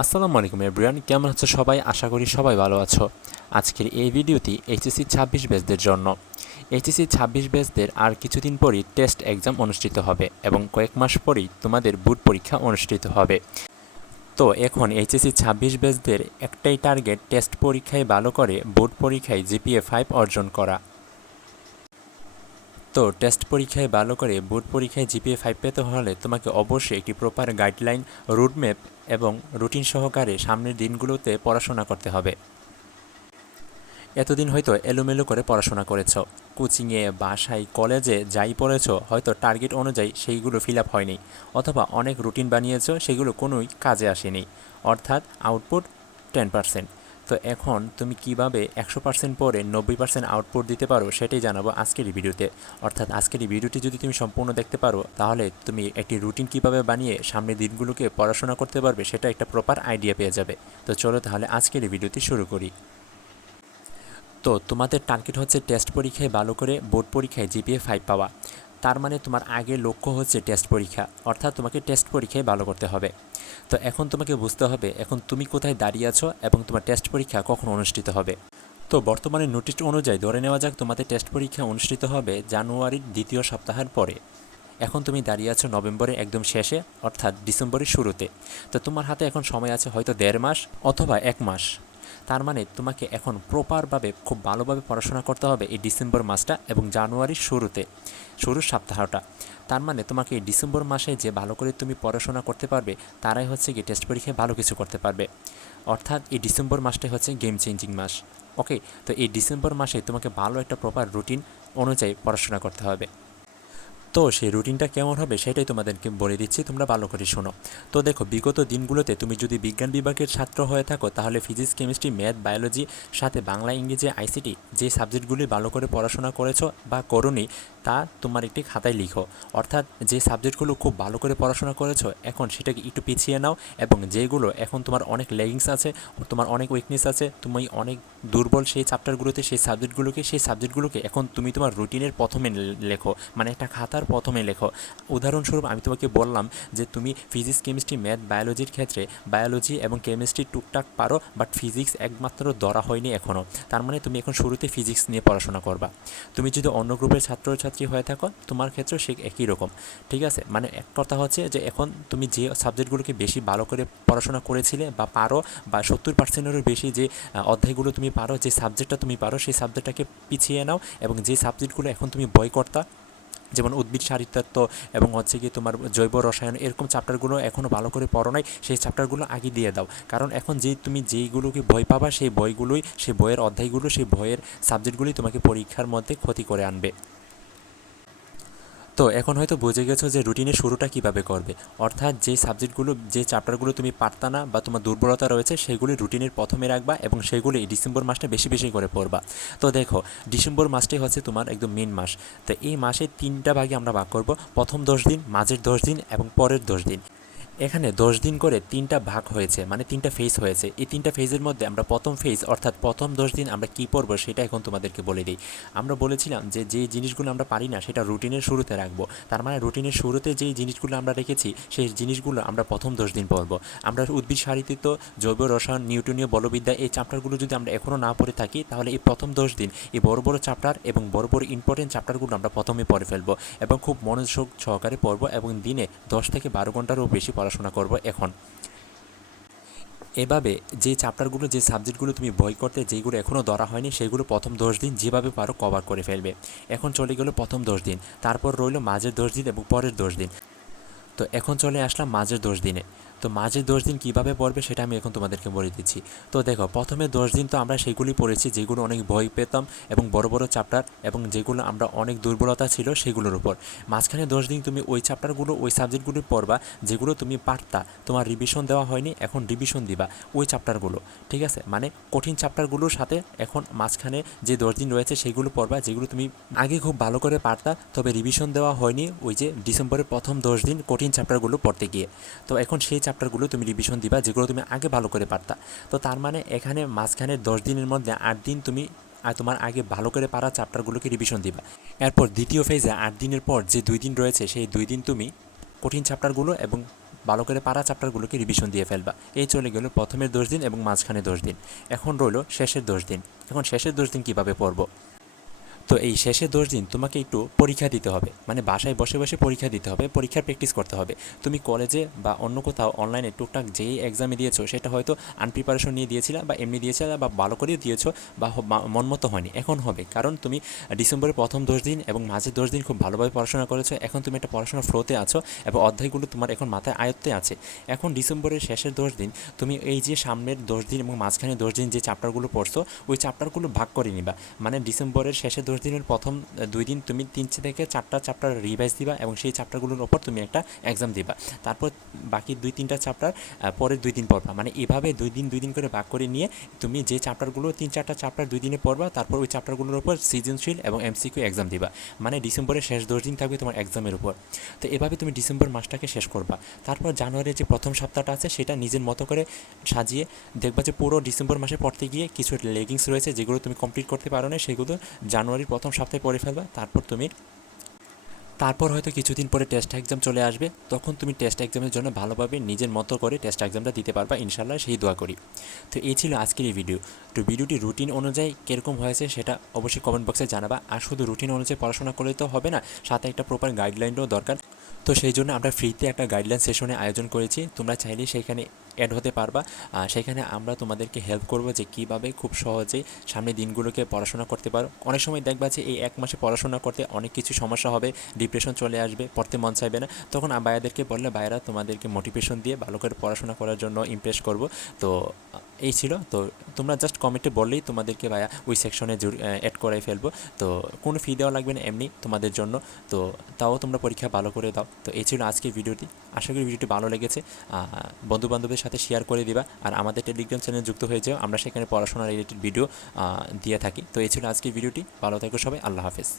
আসসালামু আলাইকুম এভরিওয়ান কেমন আছো সবাই? আশা করি সবাই ভালো আছো। আজকের এই ভিডিওটি এইচএসসি ছাব্বিশ বেসদের জন্য। এইচএসসি ছাব্বিশ বেসদের আর কিছুদিন পরই টেস্ট এক্সাম অনুষ্ঠিত হবে এবং কয়েক মাস পরেই তোমাদের বুট পরীক্ষা অনুষ্ঠিত হবে। তো এখন এইচএসসি ছাব্বিশ বেসদের একটাই টার্গেট টেস্ট পরীক্ষায় ভালো করে বোর্ড পরীক্ষায় জিপিএ ফাইভ অর্জন করা। তো টেস্ট পরীক্ষায় ভালো করে বোর্ড পরীক্ষায় জিপিএ ফাইভ পেতে হলে তোমাকে অবশ্যই একটি প্রপার গাইডলাইন রুটম্যাপ এবং রুটিন সহকারে সামনের দিনগুলোতে পড়াশোনা করতে হবে। এতদিন হয়তো এলোমেলো করে পড়াশোনা করেছ। কোচিংয়ে, বাসায়, কলেজে যাই পড়েছ, হয়তো টার্গেট অনুযায়ী সেইগুলো ফিল আপ হয়নি অথবা অনেক রুটিন বানিয়েছ, সেগুলো কোনোই কাজে আসেনি। অর্থাৎ আউটপুট টেন পার্সেন্ট তো এখন তুমি কীভাবে একশো পার্সেন্ট পরে নব্বই পার্সেন্ট আউটপুট দিতে পারো সেটাই জানাব আজকের এই ভিডিওতে। অর্থাৎ আজকের এই ভিডিওটি যদি তুমি সম্পূর্ণ দেখতে পারো, তাহলে তুমি একটি রুটিন কীভাবে বানিয়ে সামনের দিনগুলোকে পড়াশোনা করতে পারবে সেটা একটা প্রপার আইডিয়া পেয়ে যাবে। তো চলো তাহলে আজকের এই ভিডিওটি শুরু করি। তো তোমাদের টার্গেট হচ্ছে টেস্ট পরীক্ষায় ভালো করে বোর্ড পরীক্ষায় জিপিএ ফাইভ পাওয়া। তার মানে তোমার আগে লক্ষ্য হচ্ছে টেস্ট পরীক্ষা, অর্থাৎ তোমাকে টেস্ট পরীক্ষায় ভালো করতে হবে। তো এখন তোমাকে বুঝতে হবে, এখন তুমি কোথায় দাঁড়িয়ে আছো এবং তোমার টেস্ট পরীক্ষা কখন অনুষ্ঠিত হবে। তো বর্তমানে নোটিশ অনুযায়ী ধরে নেওয়া যাক তোমাদের টেস্ট পরীক্ষা অনুষ্ঠিত হবে জানুয়ারির দ্বিতীয় সপ্তাহের পরে। এখন তুমি দাঁড়িয়ে আছো নভেম্বরের একদম শেষে, অর্থাৎ ডিসেম্বরের শুরুতে। তো তোমার হাতে এখন সময় আছে হয়তো দেড় মাস অথবা এক মাস। তার মানে তোমাকে এখন প্রপারভাবে খুব ভালোভাবে পড়াশোনা করতে হবে এই ডিসেম্বর মাসটা এবং জানুয়ারির শুরুতে, শুরুর সপ্তাহটা। তার মানে তোমাকে এই ডিসেম্বর মাসে যে ভালো করে তুমি পড়াশোনা করতে পারবে, তারাই হচ্ছে গিয়ে টেস্ট পরীক্ষায় ভালো কিছু করতে পারবে। অর্থাৎ এই ডিসেম্বর মাসটাই হচ্ছে গেম চেঞ্জিং মাস। ওকে তো এই ডিসেম্বর মাসে তোমাকে ভালো একটা প্রপার রুটিন অনুযায়ী পড়াশোনা করতে হবে। তো সেই রুটিনটা কেমন হবে সেটাই তোমাদেরকে বলে দিচ্ছি, তোমরা ভালো করে শোনো। তো দেখো, বিগত দিনগুলোতে তুমি যদি বিজ্ঞান বিভাগের ছাত্র হয়ে থাকো, তাহলে ফিজিক্স, কেমিস্ট্রি, ম্যাথ, বায়োলজি, সাথে বাংলা, ইংরেজি, আইসিটি যে সাবজেক্টগুলি ভালো করে পড়াশোনা করেছ বা করোনি তা তোমার একটি খাতায় লিখো। অর্থাৎ যে সাবজেক্টগুলো খুব ভালো করে পড়াশোনা করেছ, এখন সেটাকে একটু পিছিয়ে নাও এবং যেগুলো এখন তোমার অনেক লেগিংস আছে, তোমার অনেক উইকনেস আছে, তুমি অনেক দুর্বল সেই চ্যাপ্টারগুলোতে সেই সাবজেক্টগুলোকে সেই সাবজেক্টগুলোকে এখন তুমি তোমার রুটিনের প্রথমে লেখো। মানে একটা খাতার প্রথমে লেখো। উদাহরণস্বরূপ আমি তোমাকে বললাম যে তুমি ফিজিক্স কেমিস্ট্রি ম্যাথ বায়োলজির ক্ষেত্রে বায়োলজি এবং কেমিস্ট্রি টুকটাক পারো বাট ফিজিক্স একমাত্র ধরা হয়নি এখনও তার মানে তুমি এখন শুরুতে ফিজিক্স নিয়ে পড়াশোনা করবা। তুমি যদি অন্য গ্রুপের ছাত্রছাত্রী হয়ে থাকো, তোমার ক্ষেত্রেও সে একই রকম। ঠিক আছে? মানে এক কথা হচ্ছে যে এখন তুমি যে সাবজেক্টগুলোকে বেশি ভালো করে পড়াশোনা করেছিলে বা পারো বা সত্তর পার্সেন্টেরও বেশি যে অধ্যায়গুলো তুমি পারো, যে সাবজেক্টটা তুমি পারো সেই সাবজেক্টটাকে পিছিয়ে নাও এবং যে সাবজেক্টগুলো এখন তুমি বই কর্তা যেমন উদ্ভিদ, সারিতত্ত্ব এবং হচ্ছে কি তোমার জৈব রসায়ন, এরকম চ্যাপ্টারগুলো এখনও ভালো করে পড়ো নাই, সেই চ্যাপ্টারগুলো আগে দিয়ে দাও। কারণ এখন যেই তুমি যেইগুলোকে বই পাবা, সেই বইগুলোই, সেই বইয়ের অধ্যায়গুলো, সেই বইয়ের সাবজেক্টগুলোই তোমাকে পরীক্ষার মধ্যে ক্ষতি করে আনবে। তো এখন হয়তো বুঝে গেছো যে রুটিনের শুরুটা কীভাবে করবে। অর্থাৎ যে সাবজেক্টগুলো, যে চ্যাপ্টারগুলো তুমি পারতা না বা তোমার দুর্বলতা রয়েছে, সেগুলি রুটিনের প্রথমে রাখবা এবং সেগুলি ডিসেম্বর মাসটা বেশি বেশি করে পড়বা। তো দেখো, ডিসেম্বর মাসটাই হচ্ছে তোমার একদম মেন মাস। তো এই মাসে তিনটা ভাগে আমরা ভাগ করব। প্রথম দশ দিন, মাঝের দশ দিন এবং পরের দশ দিন। এখানে দশ দিন করে তিনটা ভাগ হয়েছে মানে তিনটা ফেজ হয়েছে। এই তিনটা ফেজের মধ্যে আমরা প্রথম ফেজ অর্থাৎ প্রথম দশ দিন আমরা কী পড়ব সেটা এখন তোমাদেরকে বলে দিই। আমরা বলেছিলাম যে যে জিনিসগুলো আমরা পারি না সেটা রুটিনের শুরুতে রাখব। তার মানে রুটিনের শুরুতে যেই জিনিসগুলো আমরা রেখেছি, সেই জিনিসগুলো আমরা প্রথম দশ দিন পড়ব। আমরা উদ্ভিদ সারিতৃত্ব জৈব রসায়ন নিউটনীয় বলবিদ্যা, এই চ্যাপ্টারগুলো যদি আমরা এখনও না পড়ে থাকি, তাহলে এই প্রথম দশ দিন, এই বড় বড় চ্যাপ্টার এবং বড় বড় ইম্পর্টেন্ট চ্যাপ্টারগুলো আমরা প্রথমে পড়ে ফেলব এবং খুব মনোযোগ সহকারে পড়ব এবং দিনে দশ থেকে বারো ঘন্টারও বেশি পড়াশোনা করব এখন। এভাবে যে চ্যাপ্টারগুলো যে সাবজেক্টগুলো তুমি বই করতে যেগুলো এখনও ধরা হয়নি, সেগুলো প্রথম দশ দিন যেভাবে পারো কভার করে ফেলবে। এখন চলে গেলো প্রথম দশ দিন। তারপর রইল মাঝের দশ দিন এবং পরের দশ দিন। তো এখন চলে আসলাম মাঝের দশ দিনে। তো মাঝের দশ দিন কীভাবে পড়বে সেটা আমি এখন তোমাদেরকে বলে দিচ্ছি। তো দেখো, প্রথমে দশ দিন তো আমরা সেগুলি পড়েছি, যেগুলো অনেক ভয় পেতাম এবং বড় বড় চ্যাপ্টার এবং যেগুলো আমরা অনেক দুর্বলতা ছিল সেগুলোর উপর। মাঝখানে দশ দিন তুমি ওই চ্যাপ্টারগুলো ওই সাবজেক্টগুলো পড়বা, যেগুলো তুমি পারতা। তোমার রিভিশন দেওয়া হয়নি, এখন রিভিশন দিবা ওই চ্যাপ্টারগুলো ঠিক আছে? মানে কঠিন চ্যাপ্টারগুলোর সাথে এখন মাঝখানে যে দশ দিন রয়েছে সেগুলো পড়বা, যেগুলো তুমি আগে খুব ভালো করে পারতা, তবে রিভিশন দেওয়া হয়নি ওই যে ডিসেম্বরের প্রথম দশ দিন কঠিন চ্যাপ্টারগুলো পড়তে গিয়ে। তো এখন সেই চ্যাপ্টারগুলো তুমি রিভিশন দিবা, যেগুলো তুমি আগে ভালো করে পারতা। তো তার মানে এখানে মাঝখানে দশ দিনের মধ্যে আট দিন তুমি আর তোমার আগে ভালো করে পারা চ্যাপ্টারগুলোকে রিভিশন দিবা। এরপর দ্বিতীয় ফেজে আট দিনের পর যে দুই দিন রয়েছে, সেই দুই দিন তুমি কঠিন চ্যাপ্টারগুলো এবং ভালো করে পারা চ্যাপ্টারগুলোকে রিভিশন দিয়ে ফেলবা। এই চলে গেল প্রথমের দশ দিন এবং মাঝখানে দশ দিন। এখন রইল শেষের দশ দিন। এখন শেষের দশ দিন কীভাবে পড়ব? তো এই শেষে দশ দিন তোমাকে একটু পরীক্ষা দিতে হবে। মানে বাসায় বসে বসে পরীক্ষা দিতে হবে, পরীক্ষার প্র্যাকটিস করতে হবে। তুমি কলেজে বা অন্য কোথাও অনলাইনে টুকটাক যেই এক্সামে দিয়েছ, সেটা হয়তো আনপ্রিপারেশন নিয়ে দিয়েছিলে বা এমনি দিয়েছিলে বা ভালো করেও দিয়েছ বা হ- মা- মন মতো হয়নি। এখন হবে। কারণ তুমি ডিসেম্বরের প্রথম দশ দিন এবং মাঝের দশ দিন খুব ভালোভাবে পড়াশোনা করেছ। এখন তুমি একটা পড়াশোনার ফ্লোতে আছো এবং অধ্যায়গুলো তোমার এখন মাথায় আয়ত্তে আছে। এখন ডিসেম্বরের শেষের দশ দিন তুমি এই যে সামনের দশ দিন এবং মাঝখানে দশ দিন যে চ্যাপ্টারগুলো পড়ছো, ওই চ্যাপ্টারগুলো ভাগ করে নিবা। মানে ডিসেম্বরের শেষে দশ দিনের প্রথম দুই দিন তুমি তিন থেকে চারটা চ্যাপ্টার রিভাইজ দিবা এবং সেই চ্যাপ্টারগুলোর ওপর তুমি একটা এক্সাম দিবা। তারপর বাকি দুই, তিনটা চ্যাপ্টার পরের দুই দিন পড়বা। মানে এভাবে দুই দিন দুই দিন করে ভাগ করে নিয়ে তুমি যে চ্যাপ্টারগুলো তিন, চারটা চ্যাপ্টার দুই দিনে পড়বা, তারপর ওই চ্যাপ্টারগুলোর উপর সৃজনশীল এবং এমসিকিউ এক্সাম দিবা। মানে ডিসেম্বরের শেষ দশ দিন থাকবে তোমার এক্সামের উপর। তো এভাবে তুমি ডিসেম্বর মাসটাকে শেষ করবা। তারপর জানুয়ারির যে প্রথম সপ্তাহটা আছে, সেটা নিজের মতো করে সাজিয়ে দেখবা যে পুরো ডিসেম্বর মাসে পড়তে গিয়ে কিছু লেগিংস রয়েছে যেগুলো তুমি কমপ্লিট করতে পারো না সেগুলো জানুয়ারির প্রথম সপ্তাহে পড়ে ফেলবা, তারপর তুমি তারপর হয়তো কিছুদিন পরে টেস্ট এক্সাম চলে আসবে, তখন তুমি টেস্ট এক্সামের জন্য ভালোভাবে নিজের মতো করে টেস্ট এক্সামটা দিতে পারবা ইনশাল্লাহ সেই দোয়া করি। তো এই ছিল আজকের এই ভিডিও তো ভিডিওটি রুটিন অনুযায়ী কীরকম হয়েছে সেটা অবশ্যই কমেন্ট বক্সে জানাবা। আর শুধু রুটিন অনুযায়ী পড়াশোনা করলে তো হবে না, সাথে একটা প্রপার গাইডলাইনও দরকার। তো সেই জন্য আমরা ফ্রিতে একটা গাইডলাইন সেশনে আয়োজন করেছি। তোমরা চাইলে সেখানে অ্যাড হতে পারবা। আর সেখানে আমরা তোমাদেরকে হেল্প করব যে কীভাবে খুব সহজেই সামনে দিনগুলোকে পড়াশোনা করতে পারো। অনেক সময় দেখবা যে এই এক মাসে পড়াশোনা করতে অনেক কিছু সমস্যা হবে ডিপ্রেশন চলে আসবে, পড়তে মন চাইবে না। তখন ভাইয়াদেরকে বললে, ভাইয়ারা, তোমাদেরকে মোটিভেশন দিয়ে ভালো করে পড়াশোনা করার জন্য ইমপ্রেস করব। তো এই ছিল। তো তোমরা জাস্ট কমেন্টে বললেই তোমাদেরকে ভাইয়া ওই সেকশনে অ্যাড করাই ফেলব। তো কোনো ফি দেওয়া লাগবে না এমনি তোমাদের জন্য। তো তাও তোমরা পরীক্ষা ভালো করে দাও। তো এই ছিল আজকের ভিডিওটি। আশা করি ভিডিওটি ভালো লেগেছে। বন্ধু বান্ধবদের সাথে শেয়ার করে দিবা। আর আমাদের টেলিগ্রাম চ্যানেল যুক্ত হয়ে যাও। আমরা সেখানে পড়াশোনা রিলেটেড ভিডিও দিয়ে থাকি। তো এই ছিল আজকের ভিডিওটি। ভালো থাকো সবাই। আল্লাহ হাফেজ।